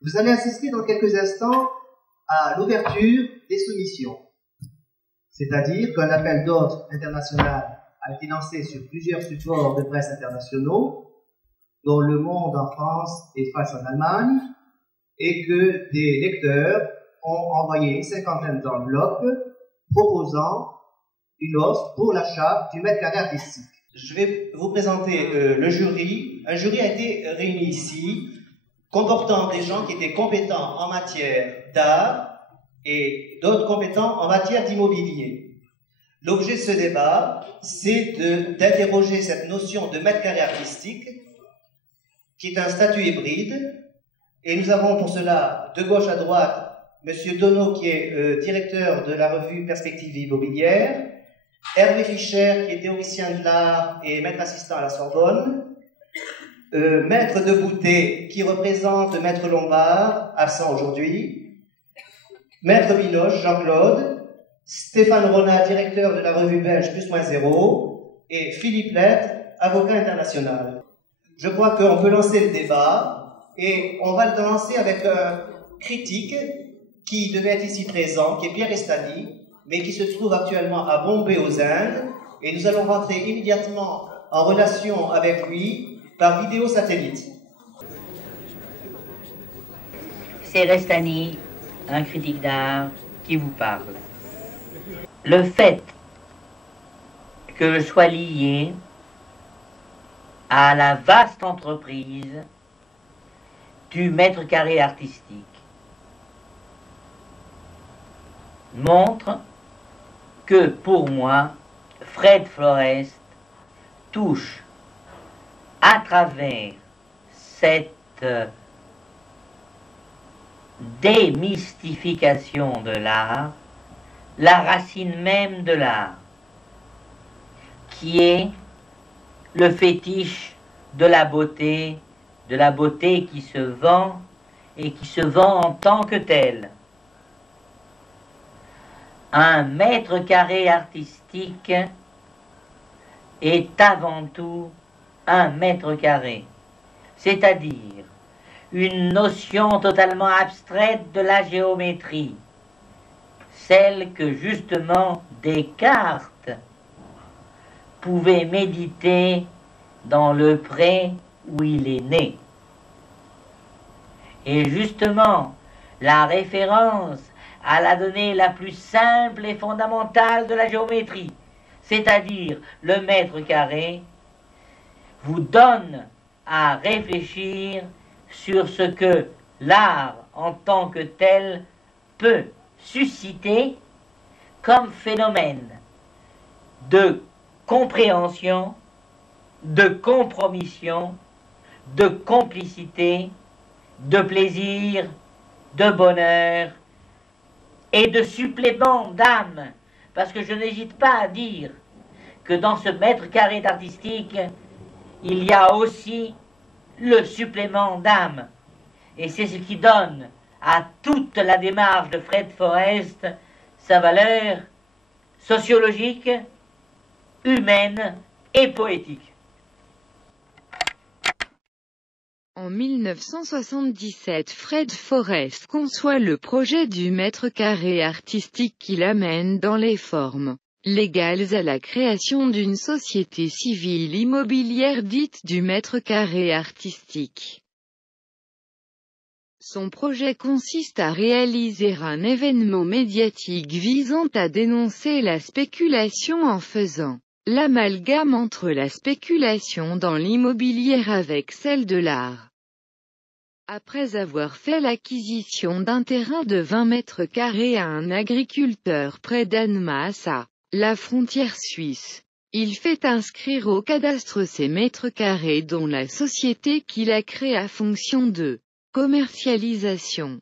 Vous allez assister dans quelques instants à l'ouverture des soumissions. C'est-à-dire qu'un appel d'offres international a été lancé sur plusieurs supports de presse internationaux, dont Le Monde en France et Face en Allemagne, et que des lecteurs ont envoyé une cinquantaine d'enveloppes proposant une offre pour l'achat du mètre carré artistique. Je vais vous présenter le jury. Un jury a été réuni ici, comportant des gens qui étaient compétents en matière d'art et d'autres compétents en matière d'immobilier. L'objet de ce débat, c'est d'interroger cette notion de mètre carré artistique, qui est un statut hybride, et nous avons pour cela, de gauche à droite, M. Donneau, qui est directeur de la revue Perspective immobilière, Hervé Fischer, qui est théoricien de l'art et maître assistant à la Sorbonne, Maître de Boutet, qui représente Maître Lombard, à 100 aujourd'hui, Maître Binoche, Jean-Claude, Stéphane Ronat, directeur de la revue belge Plus-0, et Philippe Lett, avocat international. Je crois qu'on peut lancer le débat, et on va le lancer avec un critique qui devait être ici présent, qui est Pierre Estali, mais qui se trouve actuellement à Bombay aux Indes, et nous allons rentrer immédiatement en relation avec lui par vidéo satellite. C'est Restani, un critique d'art, qui vous parle. Le fait que je sois lié à la vaste entreprise du mètre carré artistique montre que pour moi, Fred Forrest touche à travers cette démystification de l'art la racine même de l'art, qui est le fétiche de la beauté qui se vend et qui se vend en tant que telle. Un mètre carré artistique est avant tout un mètre carré, c'est-à-dire une notion totalement abstraite de la géométrie, celle que justement Descartes pouvait méditer dans le pré où il est né. Et justement, la référence à la donnée la plus simple et fondamentale de la géométrie, c'est-à-dire le mètre carré, vous donne à réfléchir sur ce que l'art en tant que tel peut susciter comme phénomène de compréhension, de compromission, de complicité, de plaisir, de bonheur et de supplément d'âme, parce que je n'hésite pas à dire que dans ce mètre carré d'artistique, il y a aussi le supplément d'âme, et c'est ce qui donne à toute la démarche de Fred Forrest sa valeur sociologique, humaine et poétique. En 1977, Fred Forrest conçoit le projet du mètre carré artistique qui l'amène dans les formes légales à la création d'une société civile immobilière dite du mètre carré artistique. Son projet consiste à réaliser un événement médiatique visant à dénoncer la spéculation en faisant l'amalgame entre la spéculation dans l'immobilier avec celle de l'art. Après avoir fait l'acquisition d'un terrain de 20 mètres carrés à un agriculteur près d'Annemasse à la frontière suisse, il fait inscrire au cadastre ces mètres carrés dont la société qu'il a créée a fonction de commercialisation.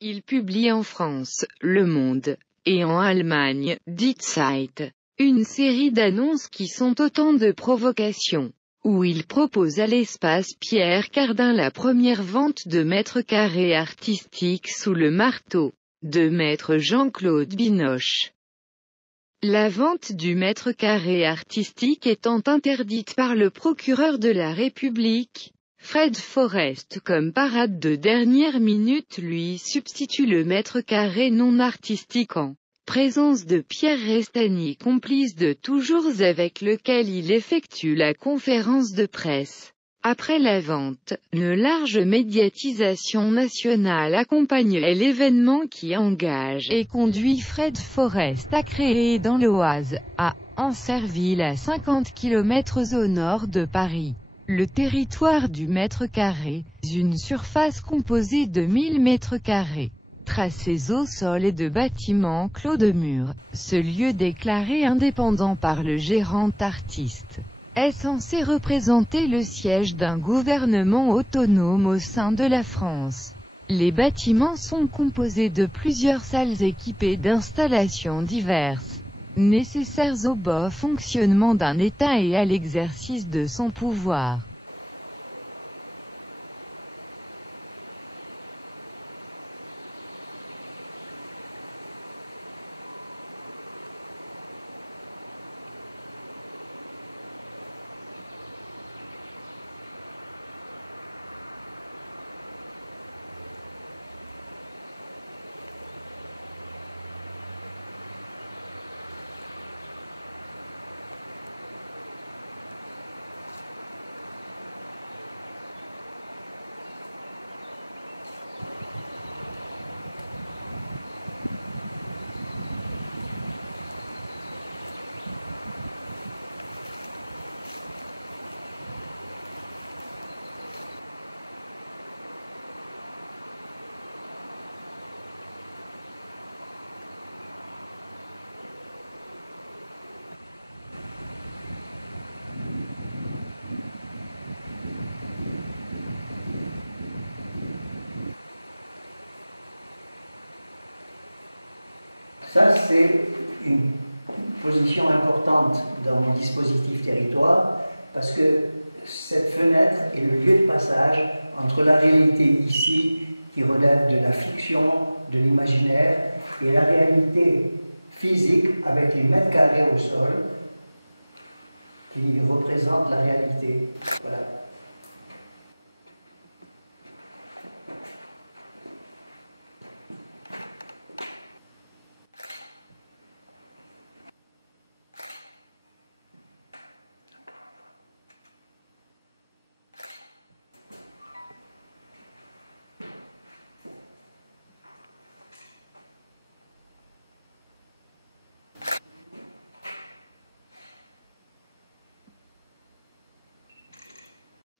Il publie en France, Le Monde, et en Allemagne, Die Zeit, une série d'annonces qui sont autant de provocations, où il propose à l'espace Pierre Cardin la première vente de mètres carrés artistiques sous le marteau de maître Jean-Claude Binoche. La vente du mètre carré artistique étant interdite par le procureur de la République, Fred Forrest, comme parade de dernière minute, lui substitue le mètre carré non artistique en présence de Pierre Restany, complice de toujours avec lequel il effectue la conférence de presse. Après la vente, une large médiatisation nationale accompagne l'événement qui engage et conduit Fred Forrest à créer dans l'Oise, à Ancerville à 50 km au nord de Paris, le territoire du mètre carré, une surface composée de 1000 mètres carrés. Tracés au sol et de bâtiments clos de murs, ce lieu déclaré indépendant par le gérant artiste est censé représenter le siège d'un gouvernement autonome au sein de la France. Les bâtiments sont composés de plusieurs salles équipées d'installations diverses, nécessaires au bon fonctionnement d'un État et à l'exercice de son pouvoir. Ça, c'est une position importante dans mon dispositif territoire, parce que cette fenêtre est le lieu de passage entre la réalité ici, qui relève de la fiction, de l'imaginaire, et la réalité physique avec les mètres carrés au sol, qui représentent la réalité. Voilà.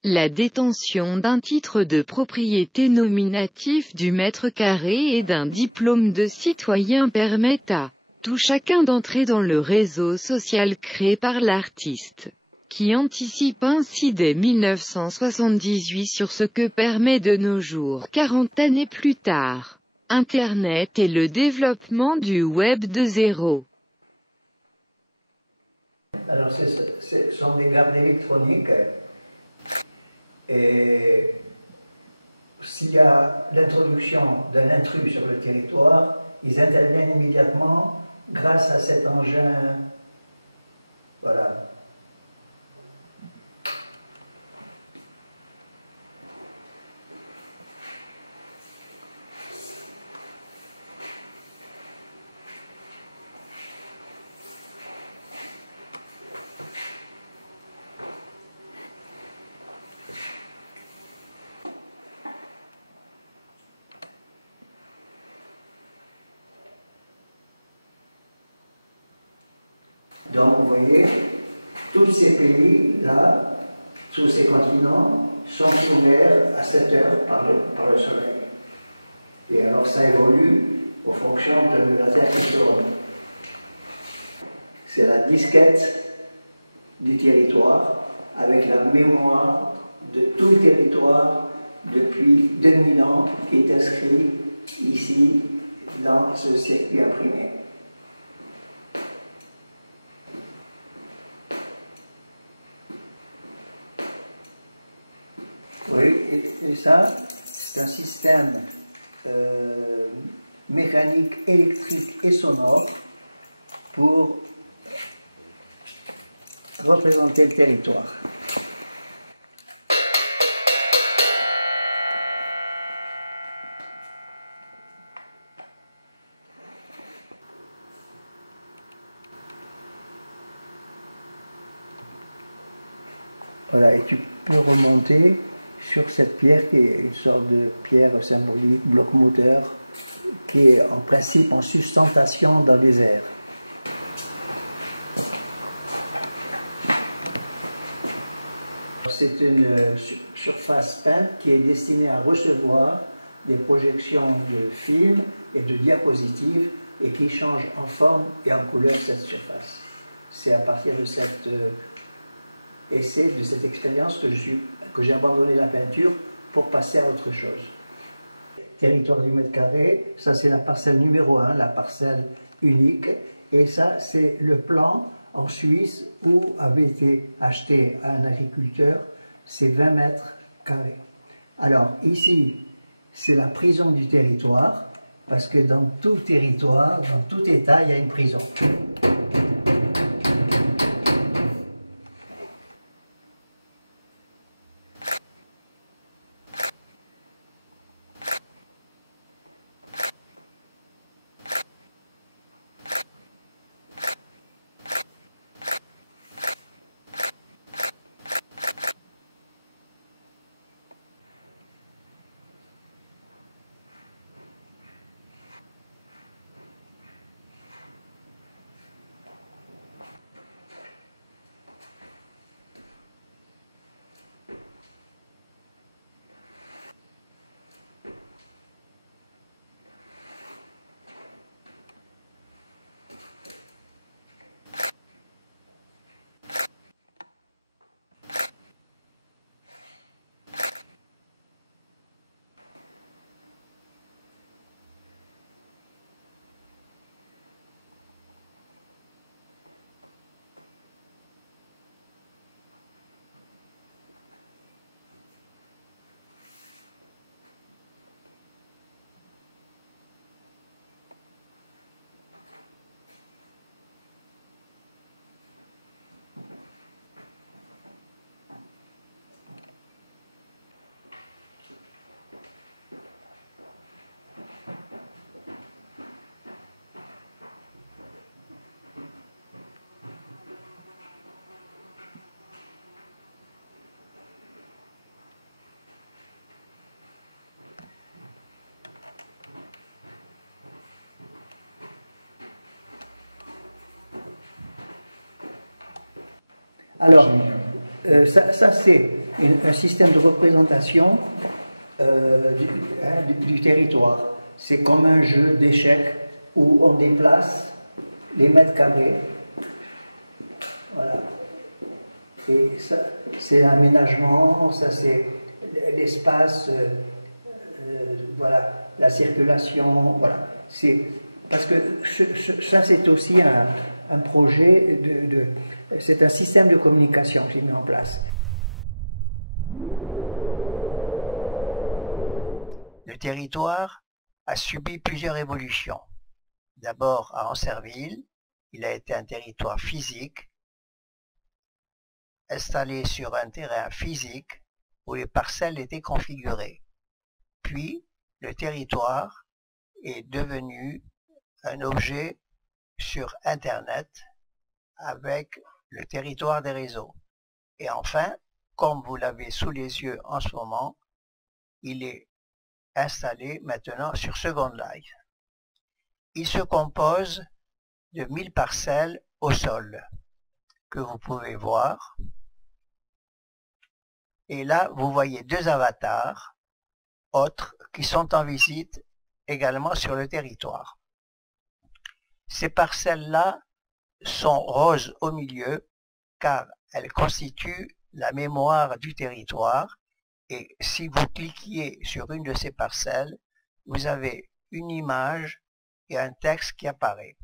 La détention d'un titre de propriété nominatif du mètre carré et d'un diplôme de citoyen permet à tout chacun d'entrer dans le réseau social créé par l'artiste, qui anticipe ainsi dès 1978 sur ce que permet de nos jours, 40 années plus tard, Internet et le développement du Web 2.0. Alors, ce sont des gardes électroniques. Et s'il y a l'introduction d'un intrus sur le territoire, ils interviennent immédiatement grâce à cet engin. Voilà. Donc vous voyez, tous ces pays-là, tous ces continents, sont couverts à 7 heures par le Soleil. Et alors ça évolue en fonction de la Terre qui tourne. C'est la disquette du territoire, avec la mémoire de tout le territoire depuis 2000 ans, qui est inscrit ici dans ce circuit imprimé. Oui, et ça, c'est un système mécanique, électrique et sonore pour représenter le territoire. Voilà, et tu peux remonter sur cette pierre qui est une sorte de pierre symbolique, bloc moteur, qui est en principe en sustentation dans les airs. C'est une surface peinte qui est destinée à recevoir des projections de films et de diapositives et qui change en forme et en couleur cette surface. C'est à partir de cet essai, de cette expérience que j'ai abandonné la peinture pour passer à autre chose. Territoire du mètre carré, ça c'est la parcelle numéro 1, la parcelle unique, et ça c'est le plan en Suisse où avait été acheté à un agriculteur, c'est 20 mètres carrés. Alors ici, c'est la prison du territoire, parce que dans tout territoire, dans tout État, il y a une prison. Alors, ça c'est un système de représentation du territoire. C'est comme un jeu d'échecs où on déplace les mètres carrés. Voilà. Et ça, c'est l'aménagement, ça c'est l'espace, voilà, la circulation, voilà. C'est parce que ça c'est aussi un projet c'est un système de communication que j'ai mis en place. Le territoire a subi plusieurs évolutions. D'abord à Ancerville, il a été un territoire physique, installé sur un terrain physique où les parcelles étaient configurées. Puis, le territoire est devenu un objet sur Internet avec le territoire des réseaux. Et enfin, comme vous l'avez sous les yeux en ce moment, il est installé maintenant sur Second Life. Il se compose de 1000 parcelles au sol que vous pouvez voir. Et là, vous voyez deux avatars autres qui sont en visite également sur le territoire. Ces parcelles-là sont roses au milieu car elles constituent la mémoire du territoire et si vous cliquiez sur une de ces parcelles, vous avez une image et un texte qui apparaît.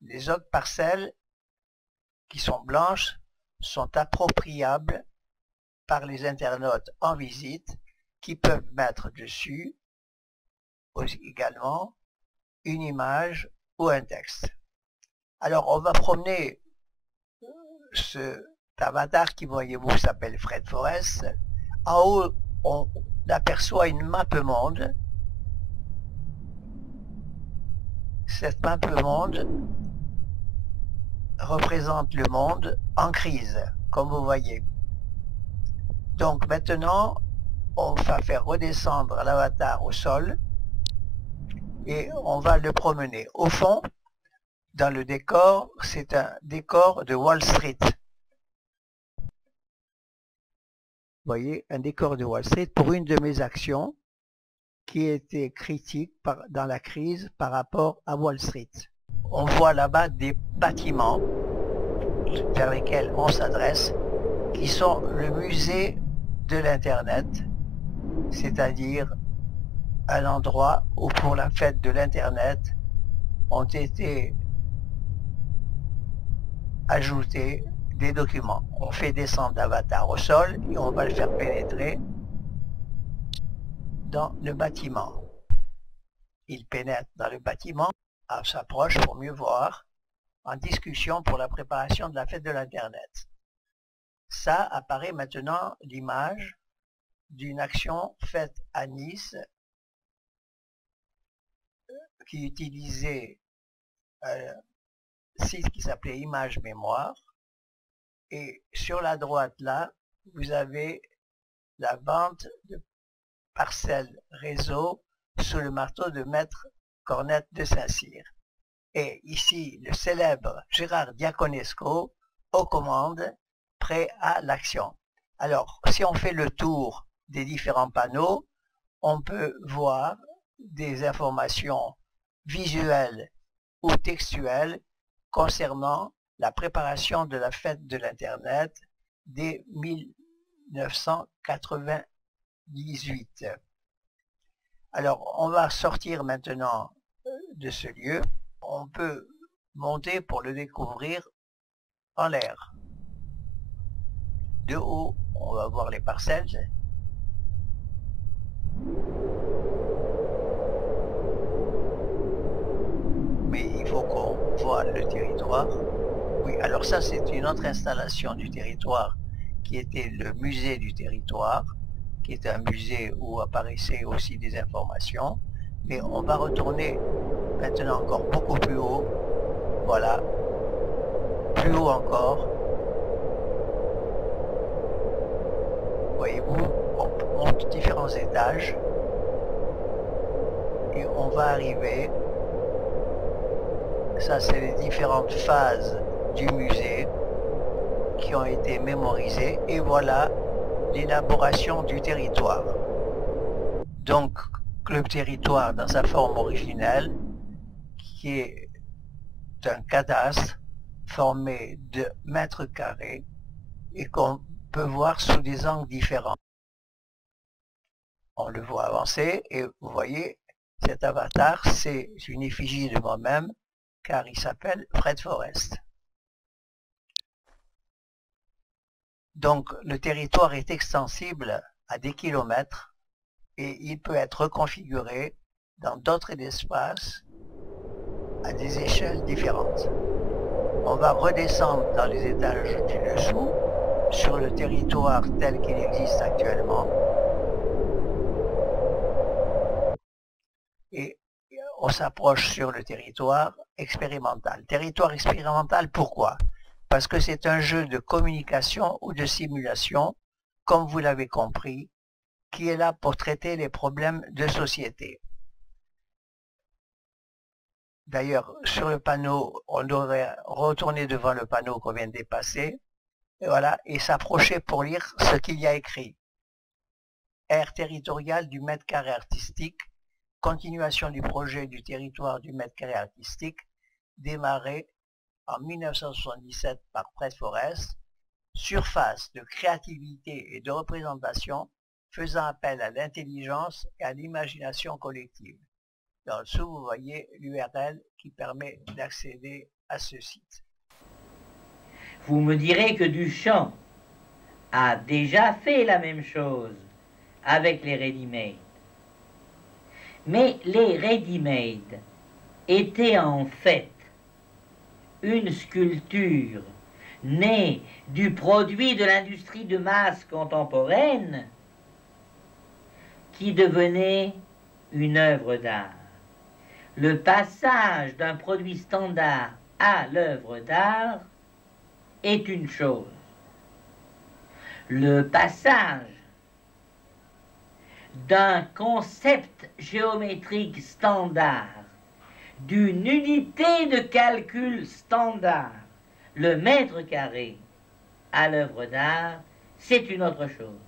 Les autres parcelles qui sont blanches sont appropriables par les internautes en visite qui peuvent mettre dessus également une image ou un texte. Alors on va promener cet avatar qui, voyez-vous, s'appelle Fred Forrest. En haut, on aperçoit une map monde. Cette map monde représente le monde en crise. comme vous voyez. Donc maintenant, on va faire redescendre l'avatar au sol et on va le promener. Au fond, dans le décor, c'est un décor de Wall Street. Vous voyez, un décor de Wall Street pour une de mes actions qui était critique dans la crise par rapport à Wall Street. On voit là-bas des bâtiments vers lesquels on s'adresse, qui sont le musée de l'Internet, c'est-à-dire un endroit où pour la fête de l'Internet ont été ajoutés des documents. On fait descendre l'avatar au sol et on va le faire pénétrer dans le bâtiment. Il pénètre dans le bâtiment, on s'approche pour mieux voir, en discussion pour la préparation de la fête de l'Internet. Ça apparaît maintenant l'image d'une action faite à Nice qui utilisait un site qui s'appelait Image Mémoire. Et sur la droite là, vous avez la vente de parcelles réseau sous le marteau de Maître Cornette de Saint-Cyr. Et ici, le célèbre Gérard Diaconesco aux commandes, prêt à l'action. Alors, si on fait le tour des différents panneaux, on peut voir des informations visuelles ou textuelles concernant la préparation de la fête de l'Internet dès 1998. Alors, on va sortir maintenant de ce lieu. On peut monter pour le découvrir en l'air. De haut, on va voir les parcelles. Mais il faut qu'on voit le territoire. Oui, alors ça c'est une autre installation du territoire qui était le musée du territoire, qui est un musée où apparaissaient aussi des informations. Mais on va retourner maintenant encore beaucoup plus haut. Voilà. Plus haut encore. Voyez-vous, on monte différents étages et on va arriver. Ça, c'est les différentes phases du musée qui ont été mémorisées. Et voilà l'élaboration du territoire. Donc, le territoire dans sa forme originelle, qui est un cadastre formé de mètres carrés et qu'on peut voir sous des angles différents. On le voit avancer et vous voyez, cet avatar, c'est une effigie de moi-même car il s'appelle Fred Forrest. Donc le territoire est extensible à des kilomètres et il peut être reconfiguré dans d'autres espaces à des échelles différentes. On va redescendre dans les étages du dessous sur le territoire tel qu'il existe actuellement et on s'approche sur le territoire expérimental. Territoire expérimental, pourquoi? Parce que c'est un jeu de communication ou de simulation, comme vous l'avez compris, qui est là pour traiter les problèmes de société. D'ailleurs, sur le panneau, on devrait retourner devant le panneau qu'on vient de dépasser, et voilà, et s'approcher pour lire ce qu'il y a écrit. Aire territoriale du mètre carré artistique, continuation du projet du territoire du mètre carré artistique, démarré en 1977 par Fred Forrest, surface de créativité et de représentation faisant appel à l'intelligence et à l'imagination collective. Dans le dessous, vous voyez l'URL qui permet d'accéder à ce site. Vous me direz que Duchamp a déjà fait la même chose avec les ready-made. Mais les ready-made étaient en fait une sculpture née du produit de l'industrie de masse contemporaine qui devenait une œuvre d'art. Le passage d'un produit standard à l'œuvre d'art est une chose. Le passage d'un concept géométrique standard, d'une unité de calcul standard, le mètre carré, à l'œuvre d'art, c'est une autre chose.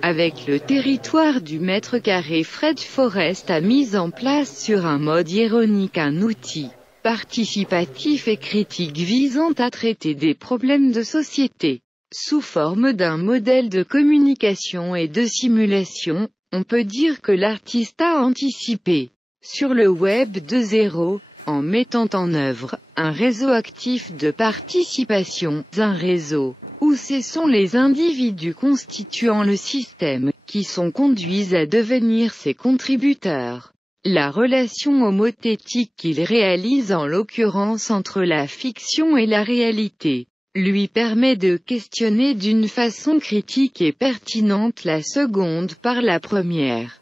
Avec le territoire du mètre carré, Fred Forrest a mis en place sur un mode ironique un outil participatif et critique visant à traiter des problèmes de société. Sous forme d'un modèle de communication et de simulation, on peut dire que l'artiste a anticipé sur le web 2.0, en mettant en œuvre un réseau actif de participation, un réseau où ce sont les individus constituant le système qui sont conduits à devenir ses contributeurs. La relation homothétique qu'il réalise en l'occurrence entre la fiction et la réalité lui permet de questionner d'une façon critique et pertinente la seconde par la première.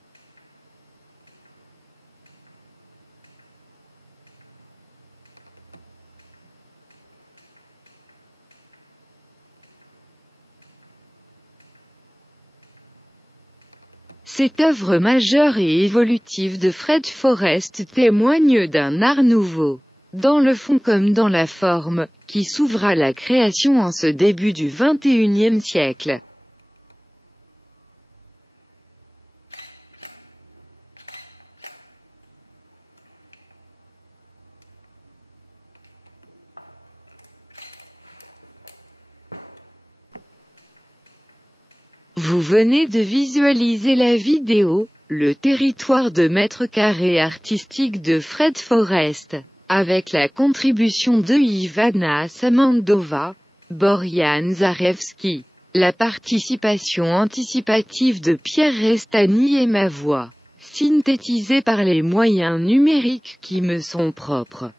Cette œuvre majeure et évolutive de Fred Forrest témoigne d'un art nouveau, dans le fond comme dans la forme, qui s'ouvre à la création en ce début du XXIe siècle. Vous venez de visualiser la vidéo « Le territoire de mètre carré artistique de Fred Forrest » avec la contribution de Ivana Samandova, Borian Zarevski, la participation anticipative de Pierre Restani et ma voix, synthétisée par les moyens numériques qui me sont propres.